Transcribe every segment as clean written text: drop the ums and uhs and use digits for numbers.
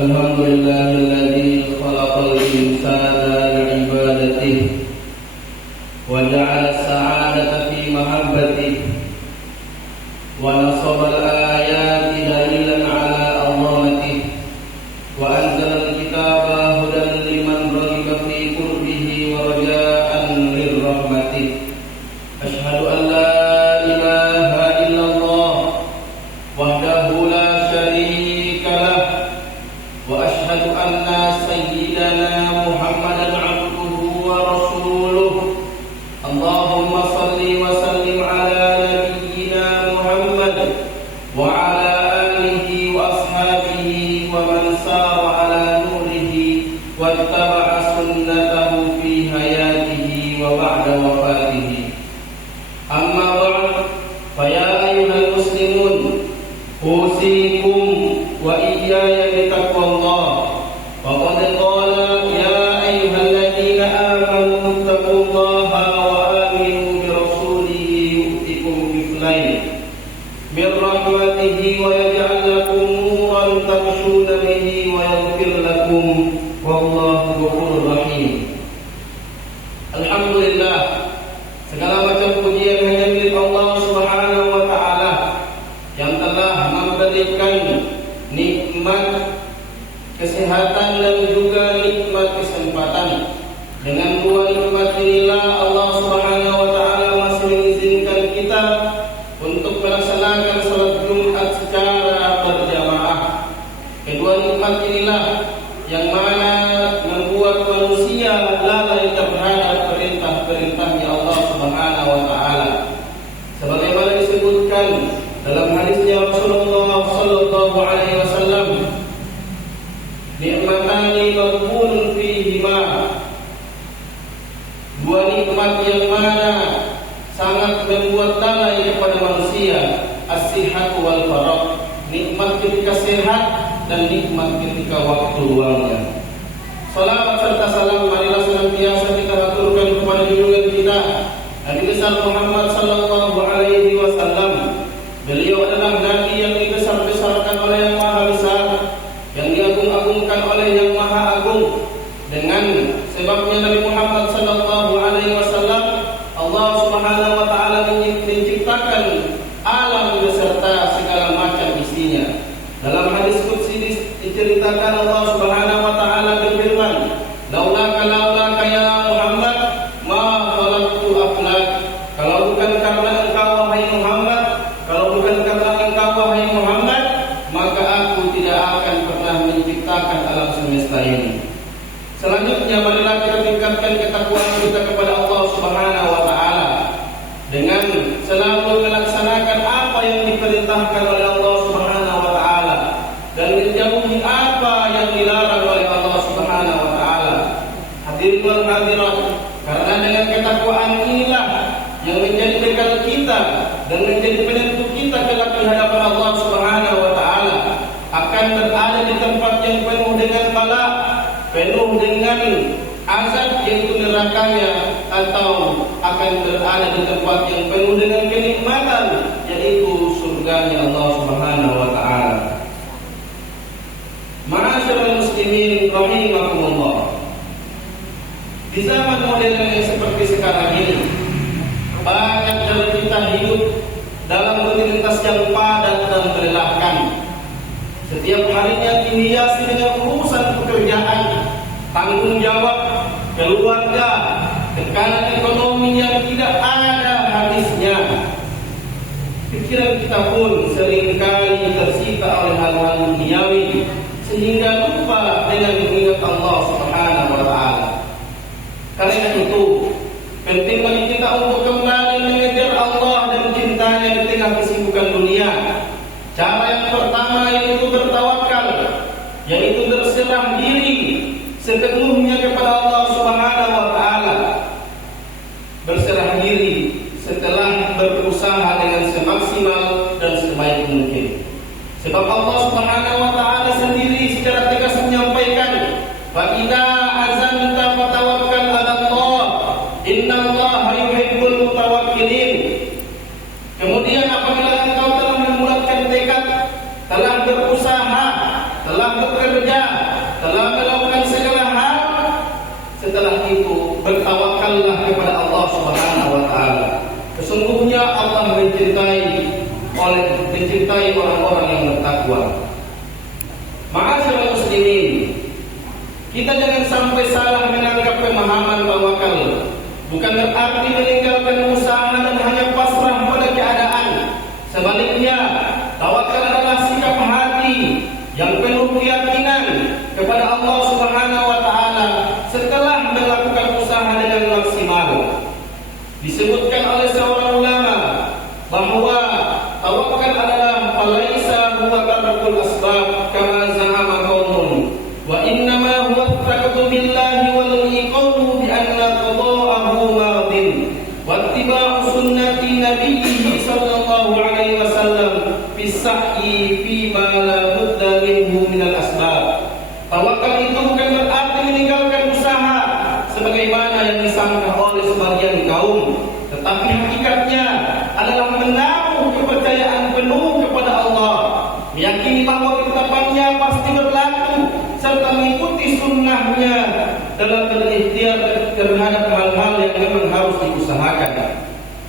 Alhamdulillahilladzi khalaqal insana li'ibadatihi wa ja'ala as-sa'adata fi mahabbatihi wa nasaba al-ayati dalilan 'ala 'azamatihi wa anzala al-kitaba hudan liman raghiba fi qurbihi wa raja'an lirrahmatihi. Asyhadu an la ilaha illallah wahdahu la syarika lah wa asyhadu anna sayyidana Muhammadan 'abduhu wa rasuluh. Allahumma salli wa sallim ala nabiyyina Muhammad wa ala alihi wa ashabihi wa man sara ala nurihi wa ittaba'a sunnatahu fi hayatihi wa ba'da wafatihi. Amma ba'd, fa ya ayyuhal muslimun, usikum wa iyaya bitaqwallah. Faqad qala ya ayyuhalladzina amanu taqullaha wa aminu bi rasulihi yu'tikum kiflayn min rahmatihi wa yaj'al lakum nuran tamshuna bihi wa yaghfir lakum wallahu ghafurur rahim. Alhamdulillah, segala macam pujian hanya milik Allah Subhanahu wa taala yang telah memberikan nikmat kesehatan dan juga nikmat kesempatan. Dengan dua nikmat inilah Allah Subhanahu wa taala masih mengizinkan kita untuk melaksanakan salat Jumat secara berjamaah. Kedua nikmat inilah yang mana membuat manusia lalai terhadap perintah-perintahnya Allah Subhanahu wa taala. Sebagaimana disebutkan dalam hadisnya Rasulullah sallallahu alaihi wasallam, nikmatani maghbunun fihima, dua nikmat yang mana sangat membuat lalai kepada manusia, as-sihat wal faragh, nikmat ketika sehat dan nikmat ketika waktu luangnya. Salawat serta salam marilah senantiasa kita aturkan kepada junjungan kita Nabi besar Muhammad sallallahu alaihi wasallam. Beliau adalah nabi yang dibesar-besarkan oleh yang maha besar, yang diagung-agungkan oleh yang maha agung. Dengan sebabnya Nabi Muhammad sallallahu alaihi wasallam, Allah Subhanahu wa taala menciptakan alam beserta segala macam isinya. Dalam hadis qudsi diceritakan Allah Subhanahu wa taala berfirman, "Laulaka ya Muhammad ma khalaqtu aflak." Kalau bukan karena engkau wahai Muhammad, kalau bukan karena engkau wahai Muhammad, maka aku tidak akan pernah menciptakan alam semesta ini. Selanjutnya marilah kita tingkatkan ketakwaan kita kepada Allah Subhanahu wa taala dengan selalu melaksanakan apa yang diperintahkan oleh Allah Subhanahu wa taala dan menjauhi apa yang dilarang oleh Allah Subhanahu wa taala. Hadirin wal hadirat, karena dengan ketakwaan inilah yang menjadi bekal kita dan menjadi penentu kita kelak di hadapan Allah Subhanahu wa taala, akan berada di tempat yang penuh dengan bala, penuh dengan azab yaitu nerakanya, atau akan berada di tempat yang penuh dengan kenikmatan yaitu surganya Allah Subhanahu wa taala. Ma'asyiral muslimin rahimakumullah. Di zaman modern yang seperti sekarang ini, banyak dari kita hidup dalam rutinitas yang padat dan melelahkan. Setiap harinya dihiasi dengan urusan pekerjaan, tanggung jawab, keluarga, tekanan ekonomi yang tidak ada habisnya. Pikiran kita pun seringkali tersita oleh hal-hal duniawi sehingga lupa dengan mengingat Allah Subhanahu wa taala. Karena itu penting bagi kita untuk kembali mengejar Allah dan cintanya di tengah kesibukan dunia. Cara yang pertama yaitu bertawakal, yaitu berserah diri sepenuhnya kepada Allah Subhanahu wa taala. Berserah diri setelah berusaha dengan semaksimal dan sebaik mungkin. Sebab Allah Subhanahu wa taala sendiri secara tegas menyampaikan, "Fa idza azamta fatawakkal 'ala Allah, innallaha yuhibbul mutawakkilin." Kemudian apabila engkau telah membulatkan tekad, telah berusaha, telah bekerja, juga Allah mencintai orang-orang yang bertakwa. Ma'asyiral muslimin, kita jangan sampai salah menangkap pemahaman tawakal. Bukan berarti meninggalkan usaha dan hanya pasrah pada keadaan. Sebaliknya, tawakal adalah sikap hati yang penuh keyakinan kepada Allah Subhanahu wa taala setelah melakukan usaha dengan maksimal. Disebutkan oleh seorang ulama bahwa tawakal adalah falaisa huwa tarkul asbab kama za'ama qaumun wa innama huwa taqdu billahi wal iqamu bi anna qada'ahu madin wa ittiba'u sunnati nabiyhi sallallahu alaihi wasallam fi sa'i fi ma la budda minhu minal asbab. Tawakal itu bukan berarti meninggalkan usaha sebagaimana yang disangka oleh sebagian kaum, tetapi hakikatnya adalah menaruh kepercayaan penuh kepada Allah, meyakini bahwa ketetapannya pasti berlaku serta mengikuti sunnahnya dalam berikhtiar terhadap hal-hal yang memang harus diusahakan.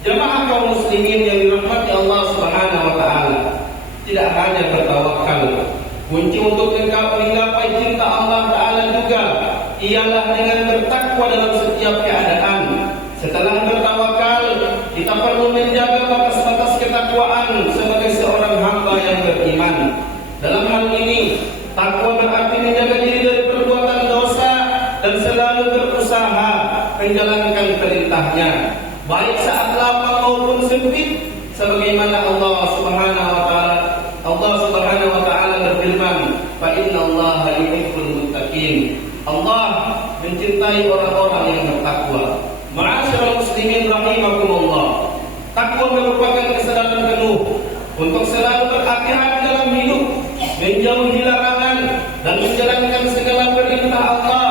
Jemaah kaum muslimin yang dirahmati Allah Subhanahu wa taala, tidak hanya bertawakal, kunci untuk menggapai cinta Allah Ta'ala juga ialah dengan bertakwa dalam setiap keadaan. Setelah bertawakal, kita perlu menjaga batas-batas ketakwaan sebagai seorang hamba yang beriman. Dalam hal ini, takwa berarti menjaga diri dari perbuatan dosa dan selalu berusaha menjalankan perintahnya, baik saat lapang maupun sempit, sebagaimana Allah Subhanahu wa taala berfirman, "Fa innallaha yuhibbul muttaqin." Allah mencintai orang-orang yang bertakwa. Ma'asyiral muslimin rahimakumullah. Takwa merupakan kesadaran penuh untuk selalu berhati-hati dalam hidup, menjauhi larangan dan menjalankan segala perintah Allah.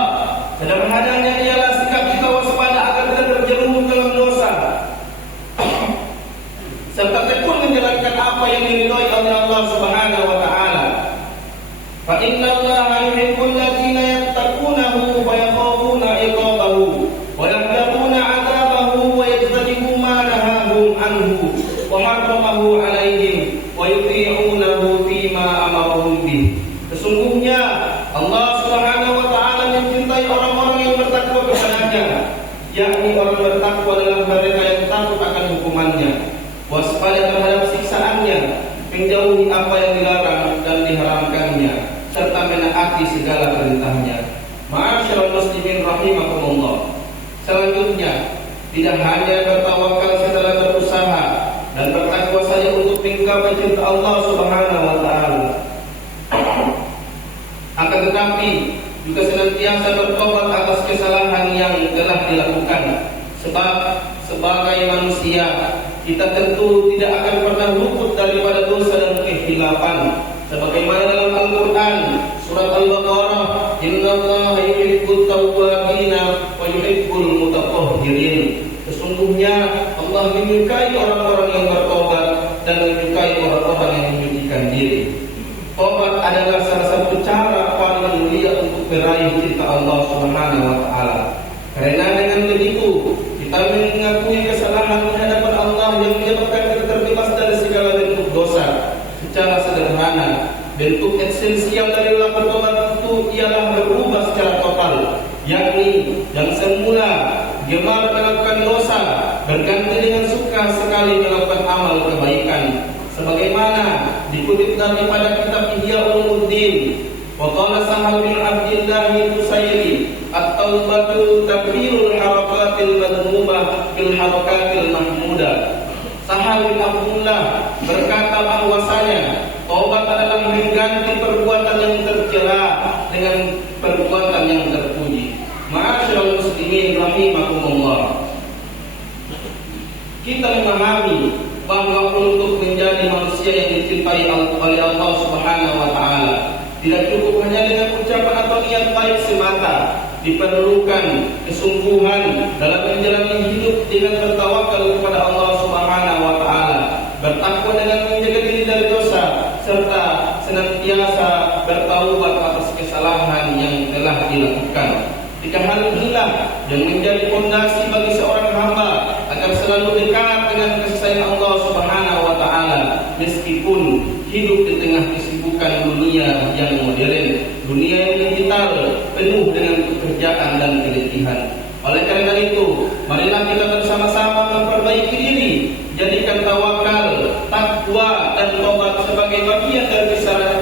Sederhananya ialah sikap kita waspada agar tidak terjerumus dalam dosa, serta tekun menjalankan apa yang diridhai oleh Allah Subhanahu wa taala. Fa innallaha yuhibbul ladzina yattaqunahu wa yakhafuna 'iqabahu wa yahdharuna 'adzabahu wa yajtanibu ma nahahum anhu wa harramahu 'alaihim wa yuti'unahu fima amarahum bih. Sesungguhnya Allah Subhanahu wa taala mencintai orang-orang yang bertakwa kepadanya, yakni orang bertakwa adalah mereka yang takut akan hukumannya, waspada terhadap siksaannya, menjauhi apa yang dilarang dan diharamkannya, serta menaati segala perintahnya. Ma'asyiral muslimin rahimakumullah. Selanjutnya, tidak hanya bertawakal setelah berusaha dan bertakwa saja untuk menggapai cinta Allah Subhanahu wa taala, akan tetapi juga senantiasa bertobat atas kesalahan yang telah dilakukan. Sebab sebagai manusia, kita tentu tidak akan pernah luput daripada dosa dan kekhilafan. Sebagaimana dalam Al-Quran surat Al-Baqarah, "Innallaha yuhibbut tawwabina wa yuhibbul mutatahhirin." Sesungguhnya Allah menyukai orang-orang yang bertobat dan menyukai orang-orang yang menyucikan diri. Tobat adalah salah satu cara paling mulia untuk meraih cinta Allah Subhanahu wa taala. Karena dengan begitu kita mengakui kesalahan di hadapan Allah yang menyebabkan kita terbebas dari segala bentuk dosa. Secara sederhana, bentuk esensial dari lapor tobat itu ialah berubah secara total, yakni yang semula gemar melakukan dosa berganti dengan suka sekali melakukan amal kebaikan. Sebagaimana dikutip daripada kitab Ihya Ulumuddin, wa qala Sahal bin Abdillah al-Usairi, at-taubatu takbirul harakatil madhmumah bil harakatil mahmudah. Sahal bin Abdullah berkata bahwasanya taubat adalah mengganti perbuatan yang tercela dengan perbuatan yang terpuji. Ma'asyiral muslimin rahimakumullah. Kita memahami bahwa untuk menjadi manusia yang dicintai oleh Allah Subhanahu wa taala tidak cukup hanya dengan ucapan atau niat baik semata, diperlukan kesungguhan dalam menjalani hidup dengan bertawakal kepada Allah Subhanahu wa taala, bertakwa dengan menjaga diri dari dosa, serta senantiasa bertaubat atas kesalahan yang telah dilakukan. Tiga hal inilah yang menjadi fondasi bagi seorang hamba agar selalu selalu dekat dengan kasih sayang Allah Subhanahu wa taala meskipun hidup di tengah kesibukan dunia yang modern, dunia yang digital, penuh dengan pekerjaan dan keletihan. Oleh karena itu, marilah kita bersama-sama memperbaiki diri, jadikan tawakal, takwa dan tobat sebagai bagian dari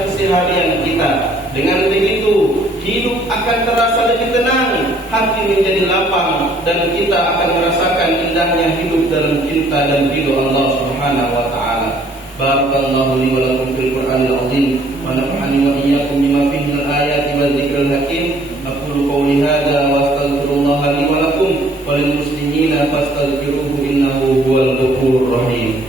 keseharian kita. Dengan begitu, hidup akan terasa lebih tenang, hati menjadi lapang, dan kita akan merasakan indahnya hidup dalam cinta dan ridho Allah Subhanahu wa taala. Barakallahu li wa lakum fil Qur'anil azim wa nafa'ani wa iyyakum bima fihi minal ayati wal dzikril hakim. Aqulu qawli hadza wa astaghfirullaha li wa lakum wa lil muslimina fastaghfiruhu innahu huwal ghafurur rahim.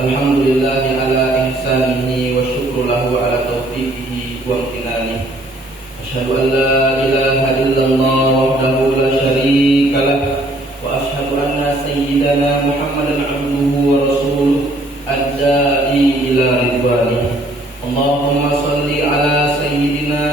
Alhamdulillah ala ihsanihi wa syukru lahu ala taufiqihi wa amtinanihi. Asyhadu an la ilaha illallah wahdahu la syarika lah wa asyhadu anna sayyidana Muhammadan abduhu wa rasuluh ad-da'i ila ridwanih. Allahumma salli ala sayyidina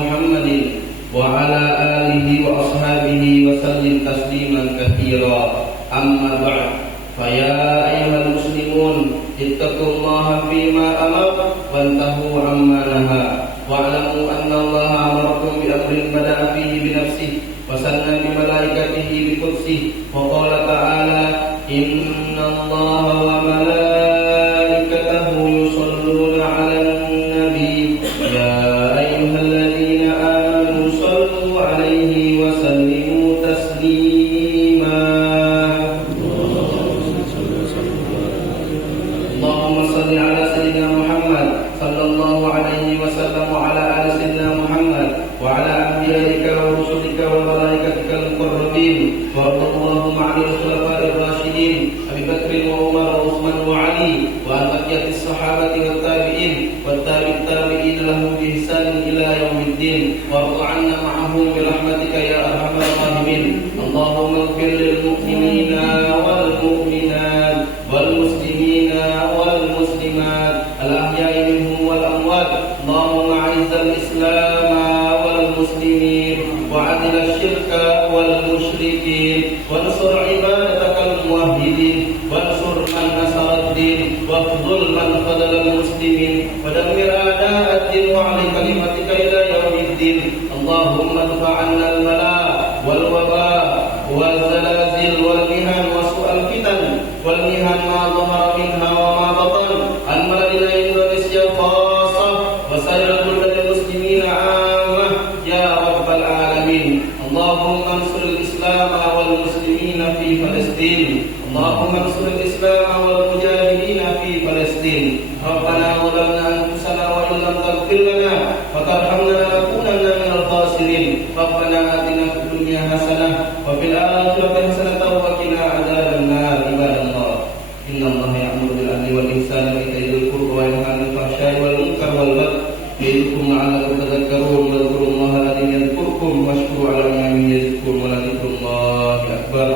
Muhammadin wa ala alihi wa ashabihi wa sallim tasliman katsira. Amma ba'd, faya ayyuhal muslimun ittaqullaha fima amar wantahu amma naha wa'lamu anna Allah amarakum bi amrin bada'a fihi bi nafsihi wa sanna bi malaikatihi bi qudsihi wa qala ta'ala inna Allaha wa malaikatahu yusalluna 'alan nabi ya ayyuhalladzina amanu sallu 'alaihi wa sallimu taslima. Allahumma salli ala sayyidina Muhammad sallallahu alaihi wasallam wa ala ali sayyidina Muhammad wa ala anbiya'ika wa rusulika wa malaikatika al-muqarrabin wa radallahu ma'al khulafa'ir rasyidin Abi Bakr wa Umar wa Utsman wa Ali wa an baqiyatis sahabati wat tabi'in wat tabi'in lahum bi ihsan ila yaumiddin wa ra'anna ma'ahum bi rahmatika ya arhamar rahimin. Allahumma ighfir lil mu'minina wal mu'minat wal muslimina wal muslimat al-ahya'i minhum wal amwat. Allahumma 'izzal islam wal muslimin wa 'adil asy-syirka wal musyrikin wansur ibadatakal muwahhidin wansur man nasara ad-din wafdhul man khadala al-muslimin wa dammir a'da'a ad-din wa 'ala kalimatika ila yaumiddin. Allahumma dfa' 'anna al-bala wal waba wal zalazil wal mihan wa su'al fitan wal mihan ma dhahara minha wa ma batan an baladina Indonesia khassah wa sairil buladil muslimina 'ammah ya rabbal alamin. Allahumma ansuril islam wal muslimina fi Palestin. Allahumma ansuril islam wal mujahidina fi Palestin. Rabbana zalamna anfusana wa illam taghfir lana wa tarhamna lanakunanna minal khasirin. Rabbana atina fid dunya hasanah wa fil akhirati hasanatan wa qina adzaban nar. Ibadallah, innallaha ya'muru bil 'adli wal ihsani wa ita'i dzil qurba wa yanha 'anil fahsya'i wal munkari wal baghi ya'idukum la'allakum tadhakkarun. Wadhkurullaha 'azim yadhkurkum washkuru 'ala ni'amihi yazidkum wa la dzikrullahi akbar.